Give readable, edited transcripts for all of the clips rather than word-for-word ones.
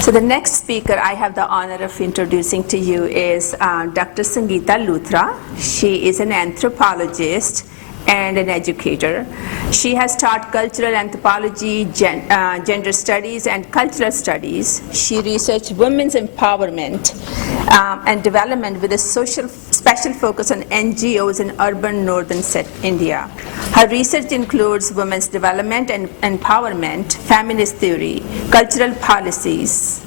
So the next speaker I have the honor of introducing to you is Dr. Sangeeta Luthra. She is an anthropologist and an educator. She has taught cultural anthropology, gender studies, and cultural studies. She researched women's empowerment and development with a special focus on NGOs in urban northern India. Her research includes women's development and empowerment, feminist theory, cultural policies,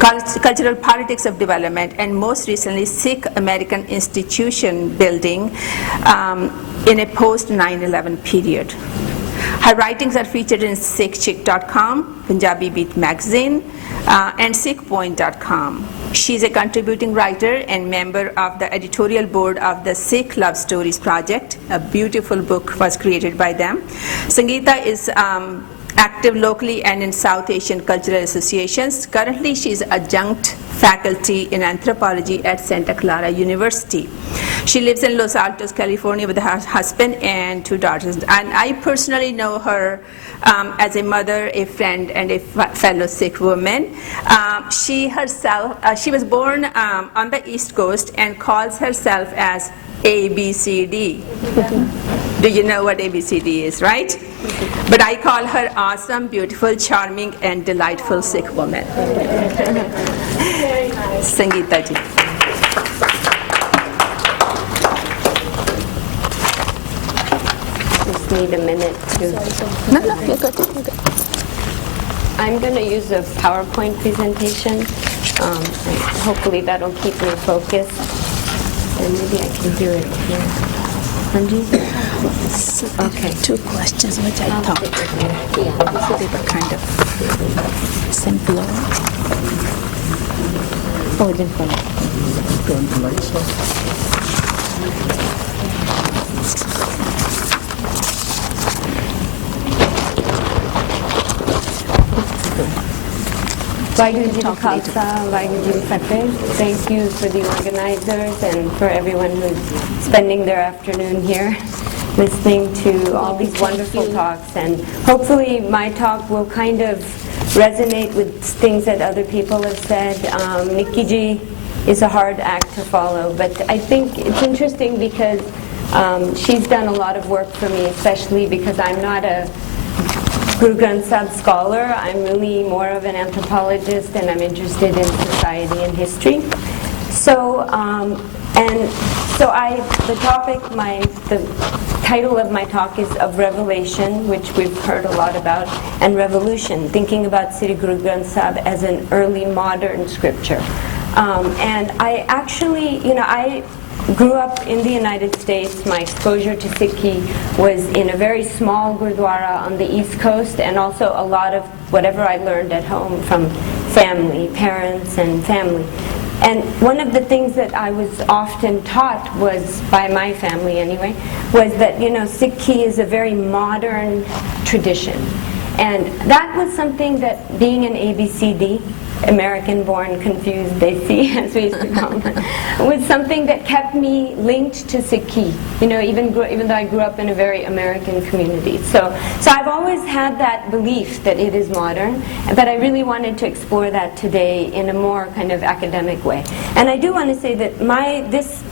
cultural politics of development, and most recently Sikh American institution building in a post 9/11 period. Her writings are featured in SikhChick.com, Punjabi Beat magazine, and SikhPoint.com. She's a contributing writer and member of the editorial board of the Sikh Love Stories Project. A beautiful book was created by them. Sangeeta is active locally and in South Asian cultural associations. Currently, she is adjunct faculty in anthropology at Santa Clara University. She lives in Los Altos, California with her husband and 2 daughters. And I personally know her as a mother, a friend, and a fellow Sikh woman. She was born on the East Coast and calls herself as ABCD. Do you know what ABCD is, right? But I call her awesome, beautiful, charming, and delightful Sikh woman. Very nice. Sangeeta ji. Just need a minute to... No, you're good. You're good. I'm going to use a PowerPoint presentation. Hopefully that'll keep me focused. And maybe I can do it here. Anji? Okay. 2 questions which I thought they were kind of simpler. Oh, it didn't fall. Turn the lights off. Vaheguru Ji Ka Khalsa, Vaheguru Ji Ki Fateh. Thank you for the organizers and for everyone who's spending their afternoon here listening to all these wonderful talks. And hopefully my talk will kind of resonate with things that other people have said. Nikki Ji is a hard act to follow, but I think it's interesting because she's done a lot of work for me, especially because I'm not a Guru Granth Sahib scholar. I'm really more of an anthropologist, and I'm interested in society and history. The title of my talk is Of Revelation, which we've heard a lot about, and Revolution, thinking about Sri Guru Granth Sahib as an early modern scripture. And I actually, I grew up in the United States. My exposure to Sikhi was in a very small Gurdwara on the East Coast, and also a lot of whatever I learned at home from family, parents and family. And one of the things that I was often taught was, by my family anyway, was that, Sikhi is a very modern tradition. And that was something that, being an ABCD, American-born, confused, Desi, as we used to call them, was something that kept me linked to Sikhi, even though I grew up in a very American community. So I've always had that belief that it is modern, but I really wanted to explore that today in a more kind of academic way. And I do want to say that this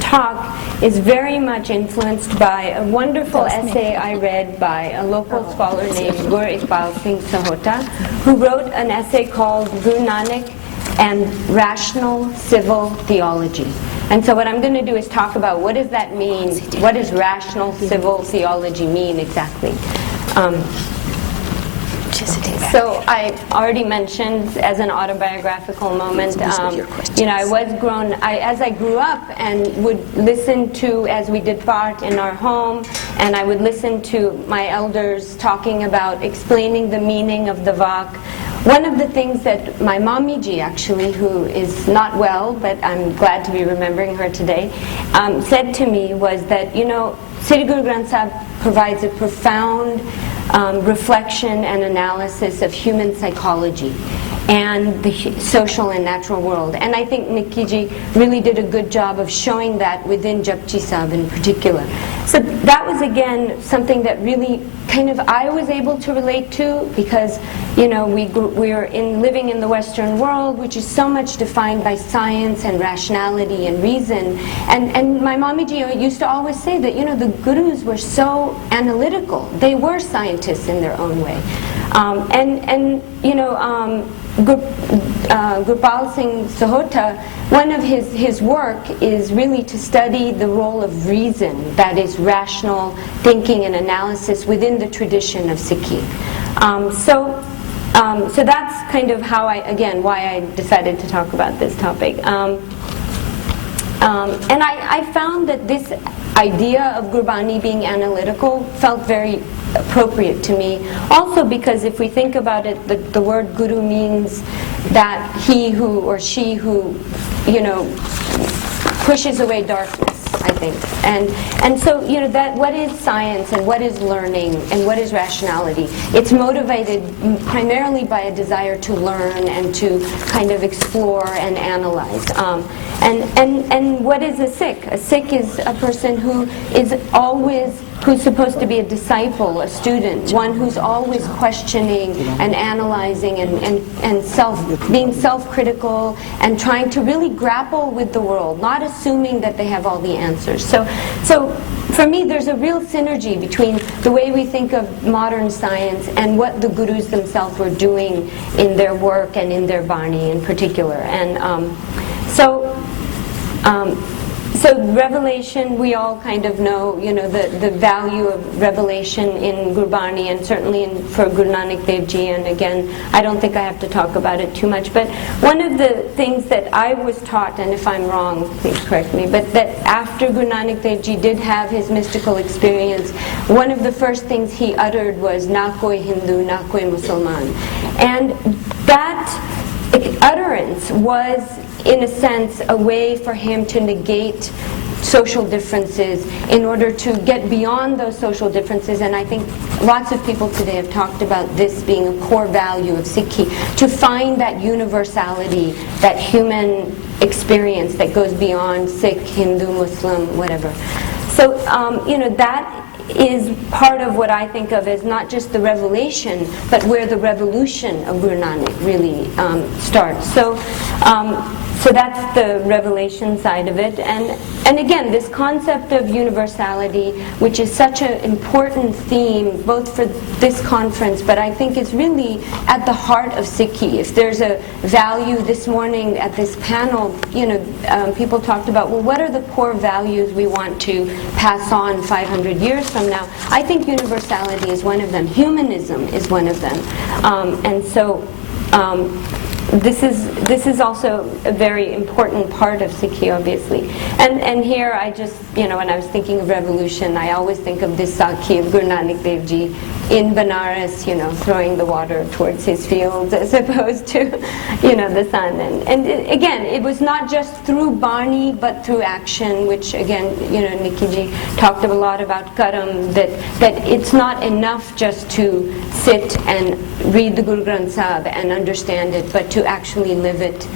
talk is very much influenced by a wonderful essay I read by a local scholar named Gur Iqbal Singh Sahota, who wrote an essay called Guru Nanak and Rational Civil Theology. And so what I'm going to do is talk about what does that mean, what does rational civil theology mean exactly. So I already mentioned as an autobiographical moment, as I grew up and would listen to, as we did part in our home, and I would listen to my elders talking about explaining the meaning of the Vak. One of the things that my Mami Ji, actually, who is not well, but I'm glad to be remembering her today, said to me was that, Sri Guru Granth Sahib provides a profound reflection and analysis of human psychology and the social and natural world. And I think Nikki Ji really did a good job of showing that within Japji Sahib in particular. So that was, again, something that really kind of I was able to relate to, because we are living in the Western world, which is so much defined by science and rationality and reason. And my Momiji used to always say that the gurus were so analytical. They were scientists in their own way. Gopal Singh Sahota, one of his work is really to study the role of reason, that is rational thinking and analysis within the tradition of Sikhi. So that's kind of how why I decided to talk about this topic. And I found that this idea of Gurbani being analytical felt very appropriate to me. Also because if we think about it, the word guru means that he who or she who, pushes away darkness, I think. And so, that what is science and what is learning and what is rationality? It's motivated primarily by a desire to learn and to kind of explore and analyze. And what is a Sikh? A Sikh is a person who's supposed to be a disciple, a student, one who's always questioning and analyzing and being self-critical and trying to really grapple with the world, not assuming that they have all the answers. So for me, there's a real synergy between the way we think of modern science and what the gurus themselves were doing in their work and in their Bani in particular. And so revelation, we all kind of know, the value of revelation in Gurbani, and certainly for Guru Nanak Dev Ji. And again, I don't think I have to talk about it too much. But one of the things that I was taught, and if I'm wrong, please correct me, but that after Guru Nanak Dev Ji did have his mystical experience, one of the first things he uttered was "Na koi Hindu, na koi Musalman," and that utterance was, in a sense, a way for him to negate social differences in order to get beyond those social differences. And I think lots of people today have talked about this being a core value of Sikhi, to find that universality, that human experience that goes beyond Sikh, Hindu, Muslim, whatever. So, that is part of what I think of as not just the revelation, but where the revolution of Guru Nanak really starts. So that's the revelation side of it. And again, this concept of universality, which is such an important theme, both for this conference, but I think is really at the heart of Sikhi. If there's a value this morning at this panel, people talked about, well, what are the core values we want to pass on 500 years from now? I think universality is one of them. Humanism is one of them. This is also a very important part of Sikhi, obviously. And here I just, when I was thinking of revolution, I always think of this Sakhi of Guru Nanak Dev Ji in Banaras, throwing the water towards his fields as opposed to, the sun. And again, it was not just through Bani, but through action, which again, Nikki Ji talked a lot about Karam, that it's not enough just to sit and read the Guru Granth Sahib and understand it, but to actually live it.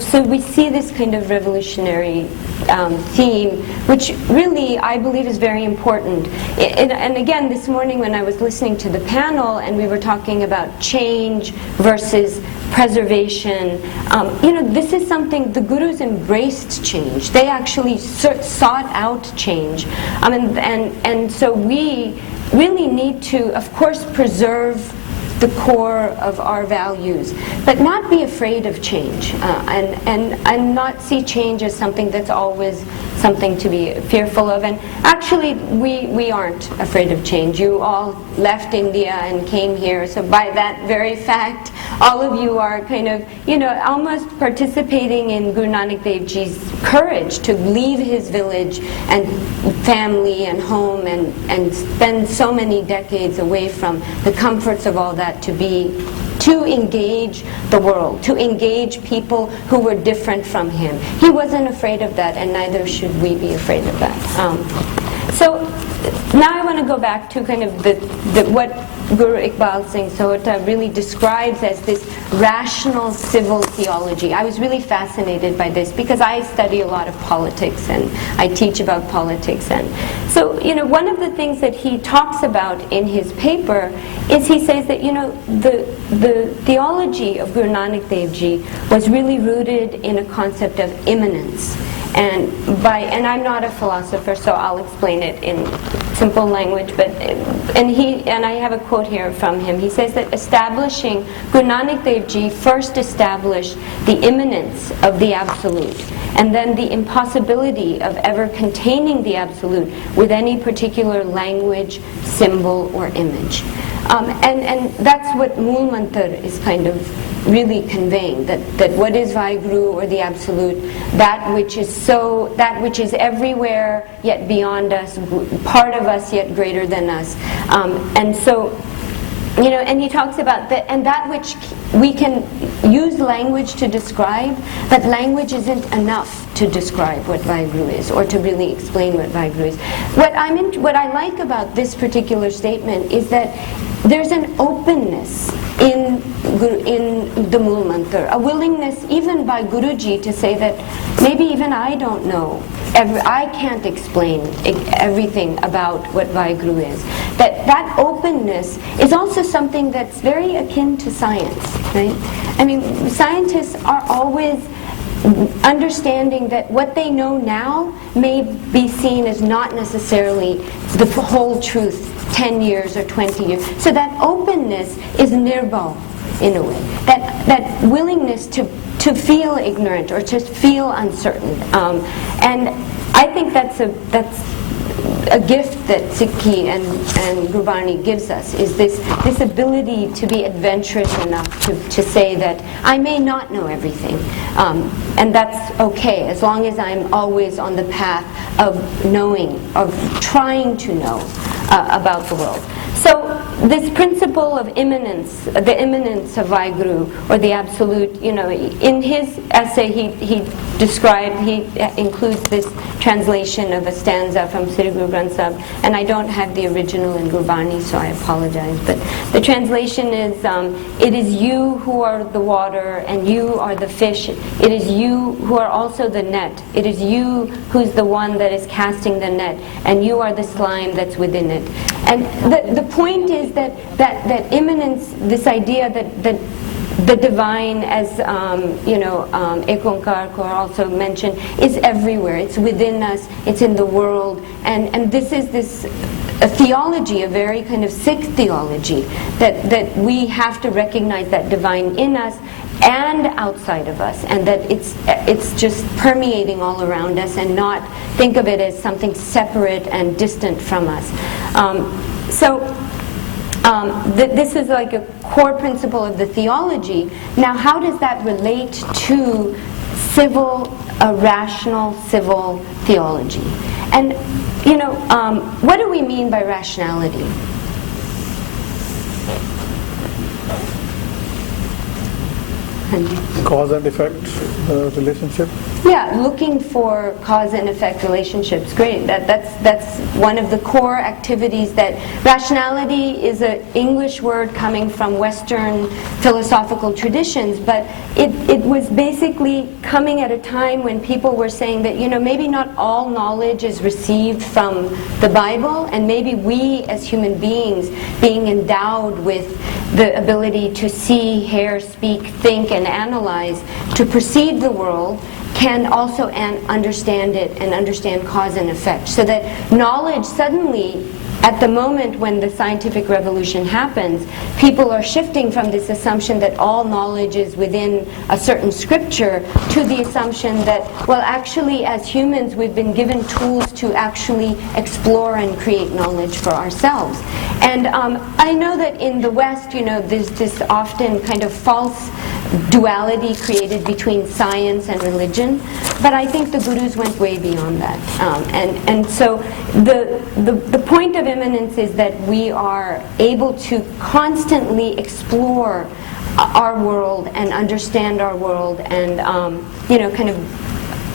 So we see this kind of revolutionary theme, which really I believe is very important. And again, this morning when I was listening to the panel and we were talking about change versus preservation, this is something the gurus embraced change. They actually sought out change. And so we really need to, of course, preserve the core of our values, but not be afraid of change, and not see change as something that's always something to be fearful of. And actually, we aren't afraid of change. You all left India and came here, so by that very fact, all of you are kind of, almost participating in Guru Nanak Dev Ji's courage to leave his village and family and home and spend so many decades away from the comforts of all that to engage the world, to engage people who were different from him. He wasn't afraid of that, and neither should we be afraid of that. So now I want to go back to kind of what Guru Iqbal Singh Sohota really describes as this rational civil theology. I was really fascinated by this because I study a lot of politics and I teach about politics. And so, one of the things that he talks about in his paper is he says that, the theology of Guru Nanak Dev Ji was really rooted in a concept of immanence. And I'm not a philosopher, so I'll explain it in simple language. And I have a quote here from him. He says that Guru Nanak Dev Ji first established the immanence of the absolute, and then the impossibility of ever containing the absolute with any particular language, symbol, or image. And that's what Mool Mantar is kind of really conveying, that what is Vaheguru or the absolute, that which is everywhere yet beyond us, part of us yet greater than us. And so, and he talks about that, and that which we can use language to describe, but language isn't enough to describe what Vaheguru is, or to really explain what Vaheguru is. What I like about this particular statement is that there's an openness in the Mool Mantar, a willingness even by Guruji to say that maybe even I don't know, I can't explain everything about what Vaheguru is. That openness is also something that's very akin to science, right? I mean, scientists are always understanding that what they know now may be seen as not necessarily the whole truth 10 years or 20 years. So that openness is nirbhav in a way. That willingness to feel ignorant or to feel uncertain. And I think that's a gift that Sikhi and Gurbani gives us, is this ability to be adventurous enough to say that I may not know everything, and that's okay as long as I'm always on the path of knowing, of trying to know about the world. So this principle of immanence, the immanence of Vaheguru or the absolute, in his essay he includes this translation of a stanza from Sri Guru Granth Sahib, and I don't have the original in Gurbani, so I apologize. But the translation is, it is you who are the water and you are the fish. It is you who are also the net. It is you who's the one that is casting the net, and you are the slime that's within it. And the point is that immanence, this idea that the divine, as Ekonkar Kaur also mentioned, is everywhere. It's within us. It's in the world. And this is a theology, a very kind of Sikh theology, that we have to recognize that divine in us and outside of us, and that it's just permeating all around us, and not think of it as something separate and distant from us. This is like a core principle of the theology. Now, how does that relate to rational civil theology? And, what do we mean by rationality? Cause and effect relationship? Yeah, looking for cause and effect relationships. Great. That's one of the core activities. That rationality is an English word coming from Western philosophical traditions, but it was basically coming at a time when people were saying that, maybe not all knowledge is received from the Bible, and maybe we as human beings, being endowed with the ability to see, hear, speak, think, and analyze, to perceive the world, can also understand it and understand cause and effect. So that knowledge suddenly, at the moment when the scientific revolution happens, people are shifting from this assumption that all knowledge is within a certain scripture to the assumption that, well, actually as humans we've been given tools to actually explore and create knowledge for ourselves. And I know that in the West, there's this often kind of false duality created between science and religion, but I think the Gurus went way beyond that. And so the point of immanence is that we are able to constantly explore our world and understand our world, and kind of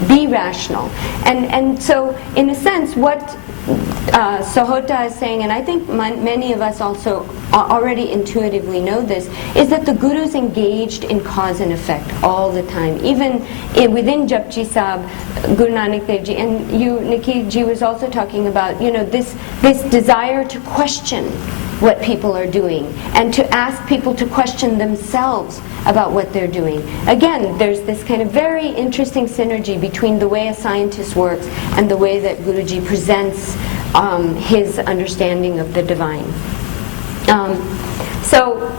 be rational. And so, in a sense, what Sahota is saying, and I think many of us also already intuitively know this, is that the Guru's engaged in cause and effect all the time. Even within Japji Sahib, Guru Nanak Dev Ji, and you, Nikki Ji, was also talking about, this desire to question what people are doing and to ask people to question themselves about what they're doing. Again, there's this kind of very interesting synergy between the way a scientist works and the way that Guruji presents his understanding of the divine. So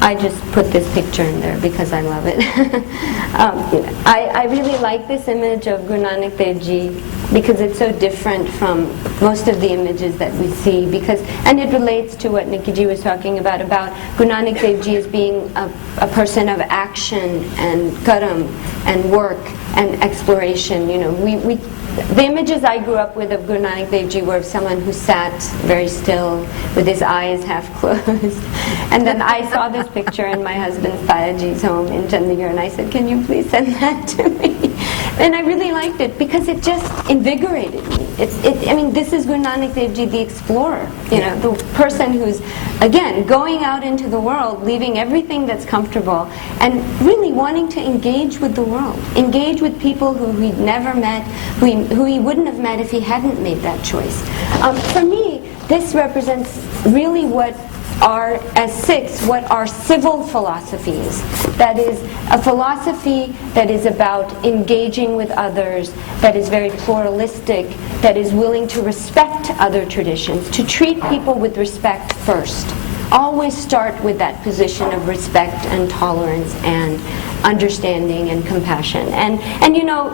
I just put this picture in there because I love it. I really like this image of Guru Nanak Dev Ji because it's so different from most of the images that we see, and it relates to what Nikki Ji was talking about Guru Nanak Dev Ji as being a person of action and karam and work and exploration. The images I grew up with of Guru Nanak Dev Ji were of someone who sat very still with his eyes half closed. And then I saw this picture in my husband's Tayaji's home in Chandigarh, and I said, "Can you please send that to me?" And I really liked it because it just invigorated me. This is Guru Nanak Dev Ji, the explorer, the person who's, again, going out into the world, leaving everything that's comfortable, and really wanting to engage with the world, engage with people who he'd never met, who he wouldn't have met if he hadn't made that choice. For me, this represents really what as Sikhs, what our civil philosophy is. That is a philosophy that is about engaging with others, that is very pluralistic, that is willing to respect other traditions, to treat people with respect first. Always start with that position of respect and tolerance and understanding and compassion. And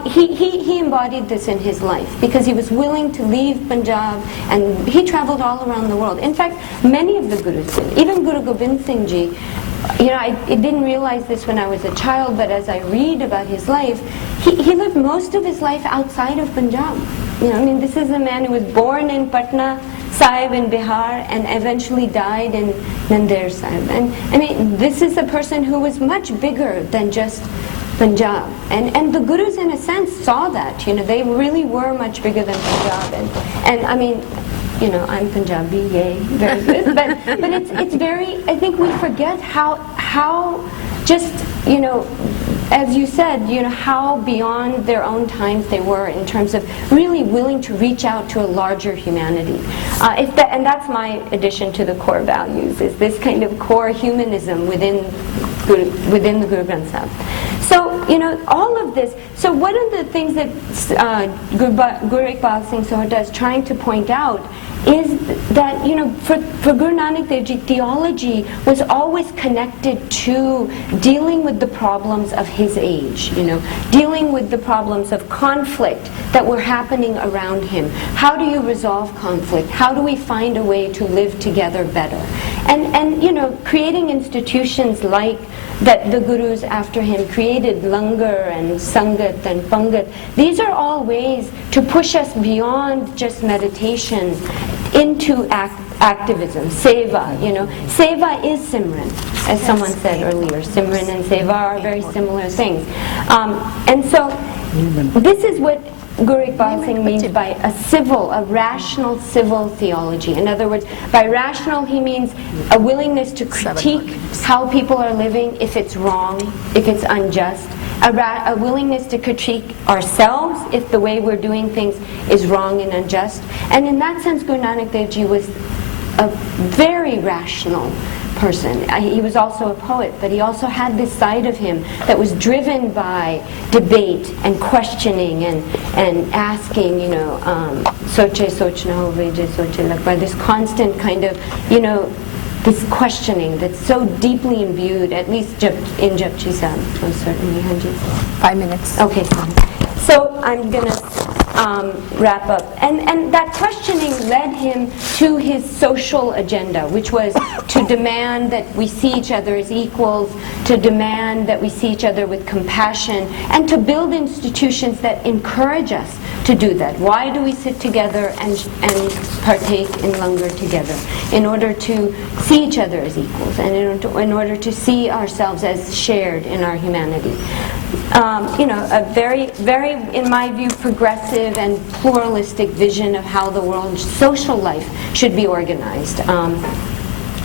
he embodied this in his life because he was willing to leave Punjab, and he traveled all around the world. In fact, many of the Gurus did. Even Guru Gobind Singh Ji, I didn't realize this when I was a child, but as I read about his life, he lived most of his life outside of Punjab. This is a man who was born in Patna Sahib in Bihar and eventually died in Nandir Sahib. And this is a person who was much bigger than just Punjab. And the Gurus, in a sense, saw that. They really were much bigger than Punjab. I'm Punjabi, yay, very good. But it's very, I think we forget how just, as you said, how beyond their own times they were in terms of really willing to reach out to a larger humanity. And that's my addition to the core values, is this kind of core humanism within the Guru Granth Sahib. So, all of this. So one of the things that Guru Iqbal Singh Sahota is trying to point out is that, for Guru Nanak Dev Ji, theology was always connected to dealing with the problems of his age, dealing with the problems of conflict that were happening around him. How do you resolve conflict? How do we find a way to live together better? And creating institutions like that the Gurus after him created, Langar and Sangat and Pangat, these are all ways to push us beyond just meditation into activism, seva. Seva is Simran, as someone said earlier. Simran and seva are very similar things. And so this is what Guru Iqbal Singh means by a rational civil theology. In other words, by rational he means a willingness to critique how people are living if it's wrong, if it's unjust, a willingness to critique ourselves if the way we're doing things is wrong and unjust. And in that sense, Guru Nanak Dev Ji was a very rational person. He was also a poet, but he also had this side of him that was driven by debate and questioning and asking, soche soch na hove je soche lag, by this constant kind of, this questioning that's so deeply imbued, at least in Japji Sahib, most certainly. 5 minutes. Okay, fine. So I'm going to wrap up. And that questioning led him to his social agenda, which was to demand that we see each other as equals, to demand that we see each other with compassion, and to build institutions that encourage us to do that. Why do we sit together and partake in langar together? In order to see each other as equals, and in order to see ourselves as shared in our humanity. a very, very, in my view, progressive and pluralistic vision of how the world's social life should be organized.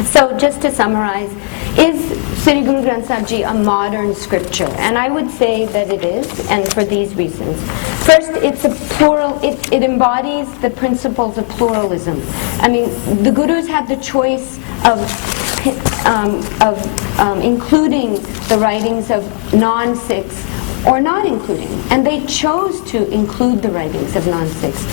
So just to summarize, is Sri Guru Granth Sahib Ji a modern scripture? And I would say that it is, and for these reasons. First, it's a plural, it embodies the principles of pluralism. I mean, the Gurus had the choice of including the writings of non-Sikhs or not including, and they chose to include the writings of non-Sikhs.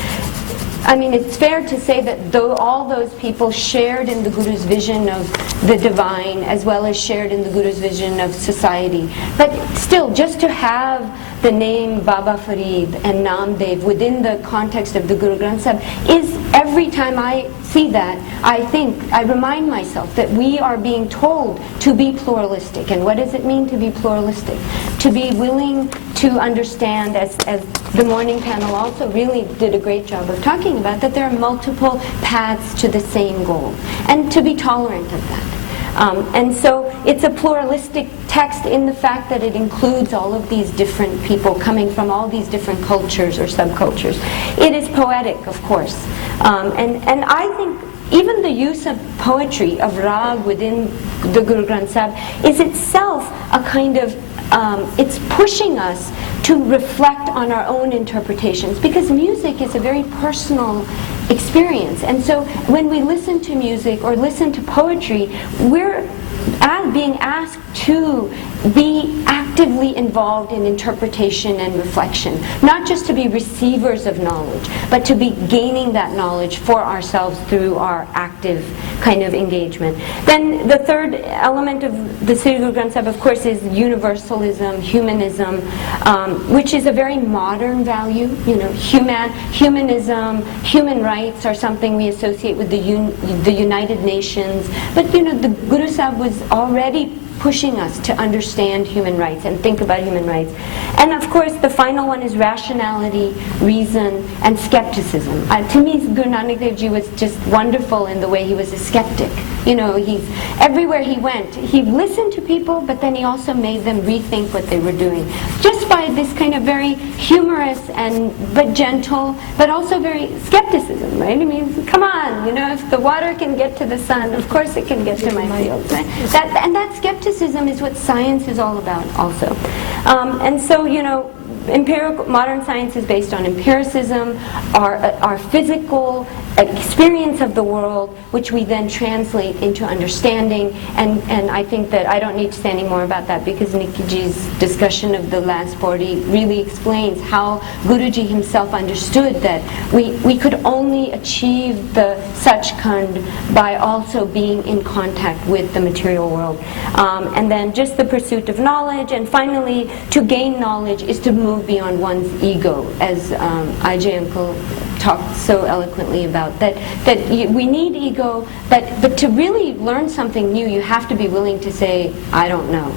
I mean, it's fair to say that though all those people shared in the Guru's vision of the divine, as well as shared in the Guru's vision of society. But still, just to have the name Baba Farid and Namdev within the context of the Guru Granth Sahib is, every time I see that, I remind myself that we are being told to be pluralistic. And what does it mean to be pluralistic? To be willing to understand, as the morning panel also really did a great job of talking about, that there are multiple paths to the same goal, and to be tolerant of that. And so it's a pluralistic text in the fact that it includes all of these different people coming from all these different cultures or subcultures. It is poetic, of course. And I think even the use of poetry, of rag within the Guru Granth Sahib, is itself a kind of, it's pushing us to reflect on our own interpretations, because music is a very personal experience. And so when we listen to music or listen to poetry, we're being asked to be actively involved in interpretation and reflection, not just to be receivers of knowledge, but to be gaining that knowledge for ourselves through our active kind of engagement. Then the third element of the Sri Guru Granth Sahib, of course, is universalism, humanism, which is a very modern value. Humanism, human rights are something we associate with the United Nations, but the Guru Sahib was already pushing us to understand human rights and think about human rights. And of course, the final one is rationality, reason, and skepticism. To me, Guru Nanak Dev Ji was just wonderful in the way he was a skeptic. Everywhere he went, he listened to people, but then he also made them rethink what they were doing. Just by this kind of very humorous but gentle, but also very skepticism, right? I mean, come on, if the water can get to the sun, of course it can get to my fields. Right? That skepticism is what science is all about also. And so, modern science is based on empiricism, our physical experience of the world, which we then translate into understanding. And I think that I don't need to say any more about that, because Nikkiji's discussion of the last body really explains how Guruji himself understood that we could only achieve the Sachkhand by also being in contact with the material world. And then just the pursuit of knowledge, and finally, to gain knowledge is to move beyond one's ego, as IJ Uncle talked so eloquently about, that we need ego, but to really learn something new, you have to be willing to say, I don't know.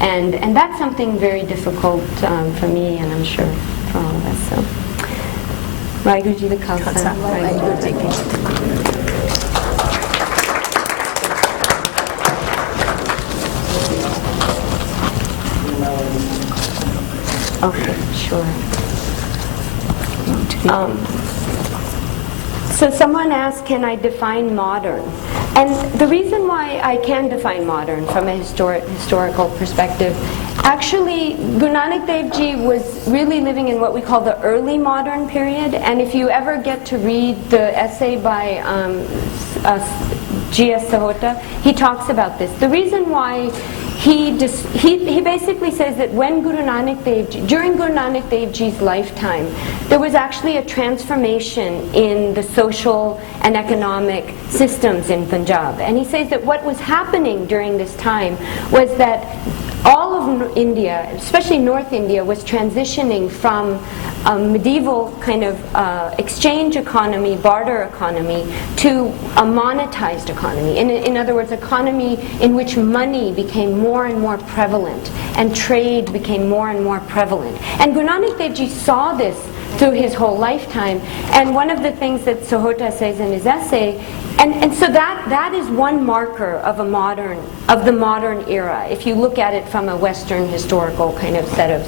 And that's something very difficult for me, and I'm sure for all of us. So, Waheguru Ji the Khalsa, Waheguru Ji ki Fateh. Okay, sure. So someone asked, can I define modern? And the reason why I can define modern from a historical perspective, actually, Guru Nanak Dev Ji was really living in what we call the early modern period. And if you ever get to read the essay by G.S. Sahota, he talks about this. The reason why he basically says that when during Guru Nanak Dev Ji's lifetime, there was actually a transformation in the social and economic systems in Punjab. And he says that what was happening during this time was that all of India, especially North India, was transitioning from a medieval kind of exchange economy, barter economy, to a monetized economy. In other words, economy in which money became more and more prevalent and trade became more and more prevalent. And Guru Nanak Dev Ji saw this through his whole lifetime. And one of the things that Sahota says in his essay And so that is one marker of the modern era, if you look at it from a Western historical kind of set of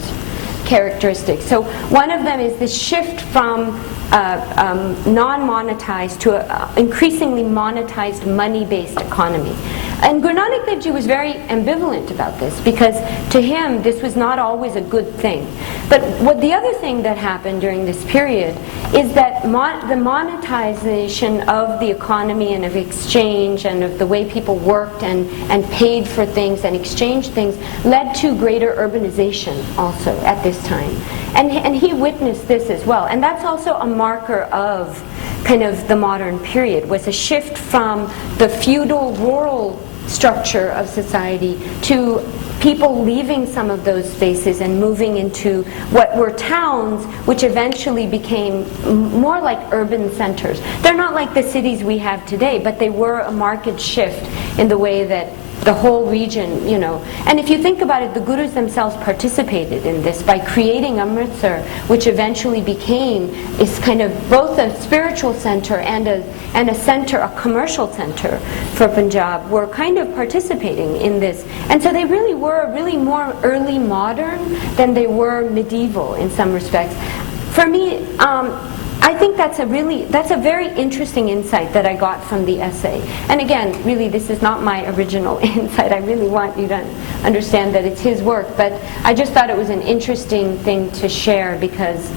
characteristics. So one of them is this shift from non-monetized to an increasingly monetized money-based economy. And Guru Nanak Dev Ji was very ambivalent about this, because to him this was not always a good thing. But what the other thing that happened during this period is that the monetization of the economy and of exchange and of the way people worked and paid for things and exchanged things led to greater urbanization also at this time. And he witnessed this as well. And that's also a marker of kind of the modern period, was a shift from the feudal rural structure of society to people leaving some of those spaces and moving into what were towns, which eventually became more like urban centers. They're not like the cities we have today, but they were a marked shift in the way that the whole region, you know. And if you think about it, the Gurus themselves participated in this by creating Amritsar, which eventually became is kind of both a spiritual center and a center, a commercial center for Punjab, were kind of participating in this. And so they really were more early modern than they were medieval in some respects. For me, I think that's a very interesting insight that I got from the essay. And again, really, this is not my original insight. I really want you to understand that it's his work. But I just thought it was an interesting thing to share because,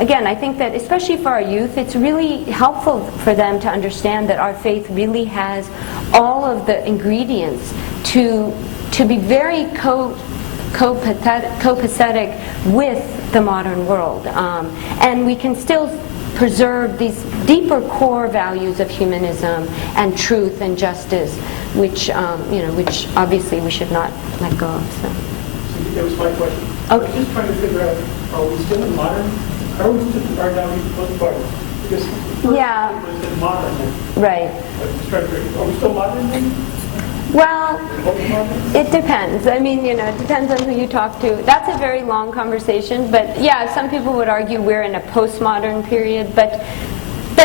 again, I think that especially for our youth, it's really helpful for them to understand that our faith really has all of the ingredients to be very copacetic with the modern world, and we can still preserve these deeper core values of humanism and truth and justice, which which obviously we should not let go of. So. That was my question. Okay. I was just trying to figure out, are we still in modern? Are we still right now in postmodern? Because first Yeah. it was in modern. Right. Are we still modern then? Well, Postmodern? it depends. I mean, it depends on who you talk to. That's a very long conversation, but yeah, some people would argue we're in a postmodern period, but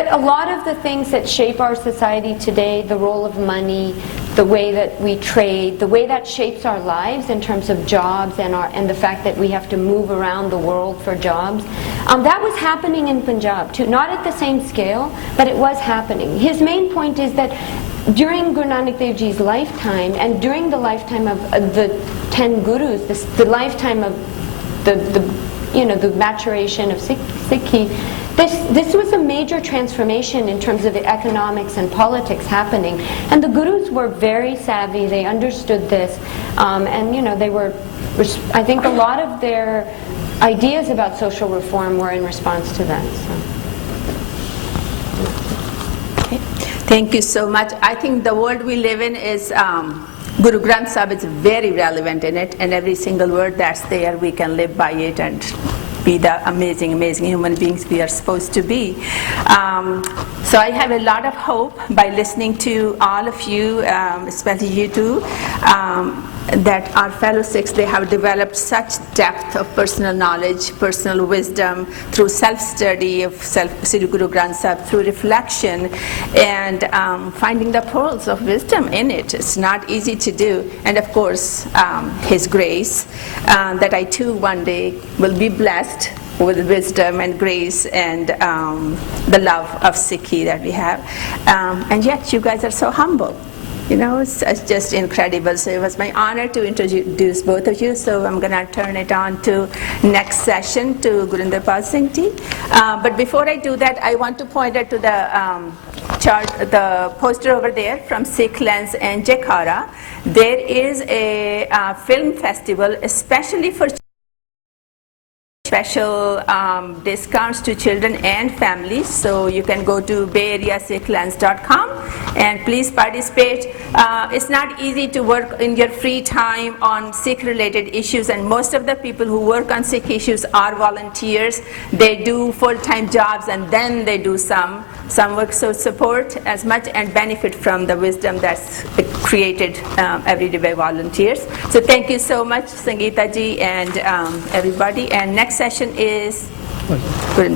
a lot of the things that shape our society today, the role of money, the way that we trade, the way that shapes our lives in terms of jobs and the fact that we have to move around the world for jobs, that was happening in Punjab too. Not at the same scale, but it was happening. His main point is that during Guru Nanak Dev Ji's lifetime and during the lifetime of the 10 Gurus, the lifetime of the maturation of Sikhi, this was a major transformation in terms of the economics and politics happening. And the Gurus were very savvy, they understood this, and they were, I think a lot of their ideas about social reform were in response to that. So. Thank you so much. I think the world we live in is Guru Granth Sahib is very relevant in it, and every single word that's there, we can live by it and be the amazing, amazing human beings we are supposed to be. So I have a lot of hope by listening to all of you, especially you two, that our fellow Sikhs, they have developed such depth of personal knowledge, personal wisdom through self-study of Sri Guru Granth Sahib, through reflection and finding the pearls of wisdom in it. It's not easy to do. And of course, His grace, that I too one day will be blessed with wisdom and grace and the love of Sikhi that we have. And yet you guys are so humble. It's just incredible. So it was my honor to introduce both of you. So I'm going to turn it on to next session to Gurinder Pal Singh Ji. But before I do that, I want to point out to the chart, the poster over there from Sikh Lens and Jakhara. There is a film festival especially for special discounts to children and families, so you can go to bayareasikhlens.com and please participate. It's not easy to work in your free time on Sikh related issues, and most of the people who work on Sikh issues are volunteers. They do full-time jobs and then they do some work, so support as much and benefit from the wisdom that's created every day by volunteers. So thank you so much, Sangeeta ji and everybody. And next session is Gurinder.